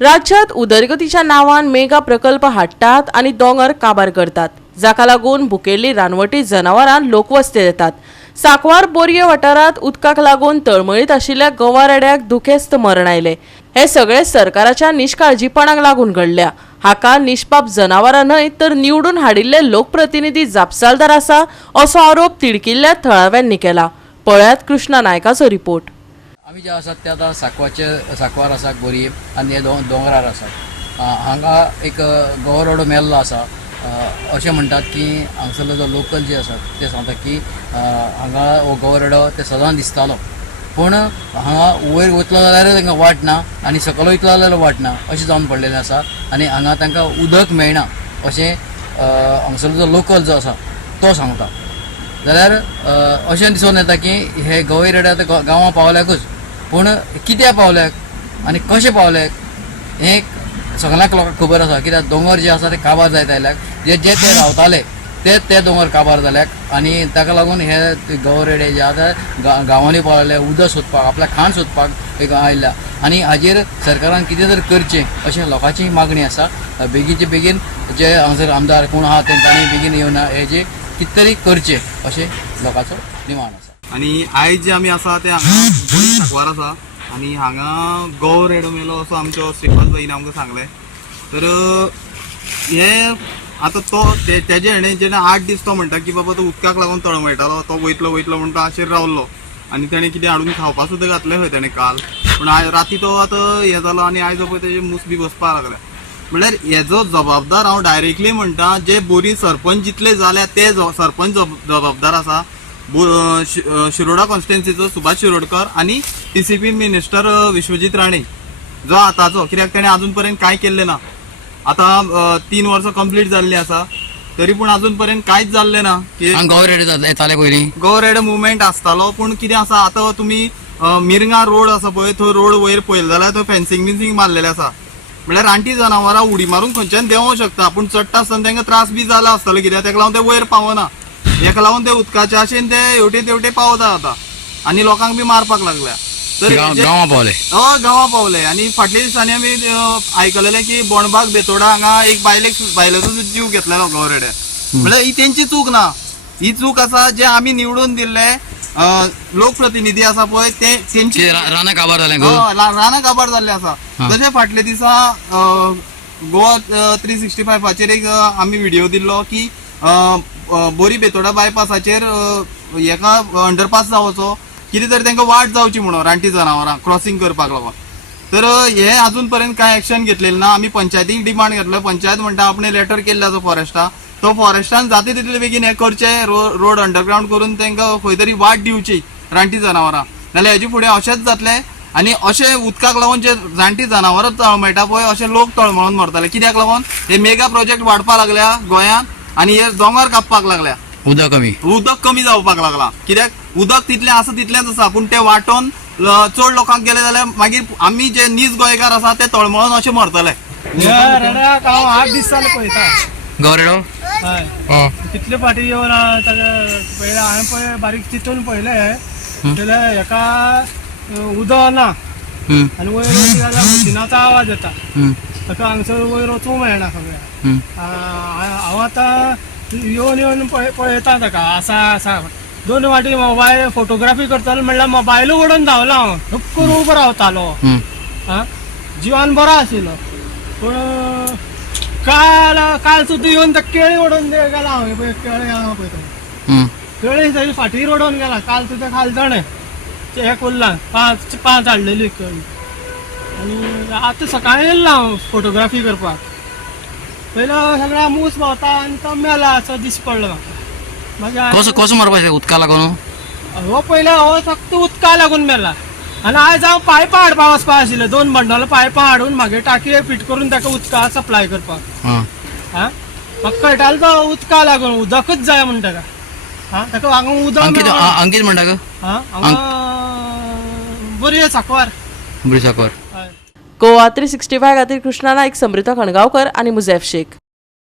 राज्यात उदरगतीच्या नावान मेगा प्रकल्प हाडटात आणि दोंगर काबार करतात, जाका लागून भुकेल्ली रानवटी जनावरां लोकवस्तेत येतात। सांकवार बोरये वाठारात उदकाक लागून तळमळीत आशिल्ल्या गंवारेड्याक दुखेस्त मरण आयले। हे सगळे सरकाराच्या निष्काळजीपणाक लागून घडल्या। हाका निष्पाप जनावरां न्हय तर निवडून हाडिल्ले लोकप्रतिनिधी जापसालदार आसा असो आरोप तिडकिल्ल्या थळाव्यांनी केला। पळयात कृष्णा नायकाचो रिपोर्ट। आमी जे आसात ते आतां सांकवार आसा बोरये आनी हे दोंगरार आसात। हांगा एक गंवरोडो मेल्लो आसा अशें म्हणटात की हांगसरलो जो लोकल जे आसात ते सांगतात की हांगा हो गंवरोडो ते सदां दिसतालो, पूण हांगा वयर वतलो जाल्यार तांकां वाट ना आनी सकयल वयतलो जाल्यार वाट ना अशें जावन पडलेलें आसा। आनी हांगा तांकां उदक मेळना अशें हांगसरलो जो लोकल जो आसा तो सांगता। जाल्यार अशें दिसून येता की हे गंवरेडे आतां गांवां पावल्याकूच, पूण कित्याक पावल्याक आनी कशें पावल्याक हें सगळ्यांक लोकांक खबर आसा। कित्याक दोंगर जे आसा ते काबार जायत आयल्याक, जे ते रावताले ते दोंगर काबार जाल्याक आनी ताका लागून हे गंवरेडे जे आतां गांवांनी पावले उदक सोदपाक आपल्या खाण सोदपाक एक आयल्या। आनी हाजेर सरकारान कितें तर करचें अशें लोकांची मागणी आसा। बेगीचे बेगीन जे हांगसर आमदार कोण आहा तेंच्यांनी बेगीन येवन हेजे कितें तरी करचें अशें लोकांचो डिमांड आसा। आणि आयज जे आमी आसा ते हांगा बोरी सांकवार आसा आनी हांगा गंवरेडो मेलो असो आमचो श्रीपाद भाईन आमकां सांगलें। तर हे आतां तो तेजे हेणे जेन्ना 8 दीस तो म्हणटा की बाबा तो उदकाक लागून तळमळटालो, तो वयतलो म्हणून तो आशेर रावल्लो आनी तेणें कितें हाडून खावपाक सुद्दां घातलें खंय तेणें काल, पूण राती तो आतां हे जालो आनी आयज पळय तेजे मूस बी बसपाक लागल्या। म्हळ्यार हेजो जबाबदार हांव डायरेक्टली म्हणटा जे बोरी सरपंच जितले जाल्या ते सरपंच जबाबदार आसा। शिरोडा कॉन्स्टिट्युएन्सीचो सुभाष शिरोडकर आनी TCP मिनिस्टर विश्वजीत राणे जो आतांचो, कित्याक तेणें अजून पर्यंत कांय केल्लें ना। आतां 3 वर्सां कंप्लीट जाल्लीं आसा तरी पूण अजून पर्यंत कांयच जाल्लें ना। गंवरेडे येताले पयलीं गंवरेडे मुवमेंट आसतालो, पूण कितें आसा आतां तुमी मिरगां रोड आसा पळय थंय रोड वयर पळयलें जाल्यार थंय फेन्सिंग मारलेलें आसा। म्हळ्यार रानटी जनावरां उडी मारून खंयच्यान देंवोंक शकता, पूण चडटा आसतना तांकां त्रास बी जाला आसतलो कित्याक ताका लागून ते वयर पावना। हेका लागून ते उदकाच्या आशेन ते हेवटे तेवटे पावता आता आनी लोकांक बी मारपाक लागल्या। तर गांवां पावले आनी फाटल्या दिसांनी आमी आयकलेलें की बोणबाग बेतोडा हांगा एक बायलेचो जीव घेतलेलो गंवरेडे। म्हळ्यार ही तेंची चूक ना, ही चूक आसा जे आमी निवडून दिल्ले लोकप्रतिनिधी आसा पळय तेंची रानां काबार जालें, रानां काबार जाल्ले आसा। जशें फाटल्या दिसा गोवा 365 एक आमी व्हिडिओ दिल्लो की बोरी बेतोडा बायपासाचेर हेका अंडरपास जावचो, कितें तरी तांकां वाट जावची म्हणून रानटी जनावरां क्रॉसिंग करपाक लागून। तर हे अजून पर्यंत कांय एक्शन घेतलेलें ना। आमी पंचायतीक डिमांड घातलो, पंचायत म्हणटा आपणे लेटर केल्ले आसा फॉरेस्टाक, तो फॉरेस्टान जाता तितले बेगीन हे करचें, रोड अंडरग्राउंड करून तांकां खंय तरी वाट दिवची रानटी जनावरां, नाल्यार हेजे फुडें अशेंच जातलें। आनी अशें उदकाक लागून जे जाणटी जनावरां तळमळटा पळय अशें लोक तळमळून मरतले। कित्याक लागून हे मेगा प्रोजेक्ट वाडपाक लागल्या गोंयांत आनी हे दोंगर कापपाक लागल्या, उदक कमी जावपाक लागला। कित्याक उदक तितलें आसा तितलेंच आसा, पूण ते वाटोन चड लोकांक गेले जाल्यार मागीर आमी जे नीज गोंयकार आसा ते तळमळून अशें मरतले। 8 दीस जाले पळयता गंवरेडो हय कितले फाटी येवन पळयला हांवें पळय बारीक चिंतून पळयलें जाल्यार हेका उदक ना आनी वयर वचत जाल्यार मशिनाचो आवाज येता, ताका हांगसर वयर वचूंक मेळना सगळ्या। हांव आतां येवन पळयता ताका आसा 2 फाटी मोबायल फोटोग्राफी करतालो म्हणल्यार मोबायल ओडून धांवलो हांव, धुक्क करून उबो रावतालो। जिवान बरो आशिल्लो, पूण काल सुद्दां येवन ते केळी ओडून गेला हांव पळय, केळी हांगा पळय केळी थंय फाटीर ओडून गेला। काल सुद्दां खालचणे हे कोल्लां 5 हाडलेली केळी आनी आतां सकाळीं येयल्लो हांव फोटोग्राफी करपाक, पयलो सगळ्या मूस भोंवता आनी तो मेला असो दीस पडलो म्हाका। कसो मरपाचें उदका लागून? हो पयलो हो फक्त उदका लागून मेला आनी आयज हांव पायपां हाडपाक वचपाक आशिल्लें, 2 बंडल पायपां हाडून म्हागे टाकये फिट करून ताका उदका सप्लाय करपाक। म्हाका कळटालो तो उदका लागून उदकच जाय म्हण ताका हांगा उदक अंकीत म्हणटा बोरये सांकवार। गोवा 365 खातीर कृष्णा नायक, समृता खणगांवकर आनी मुझेफ शेख।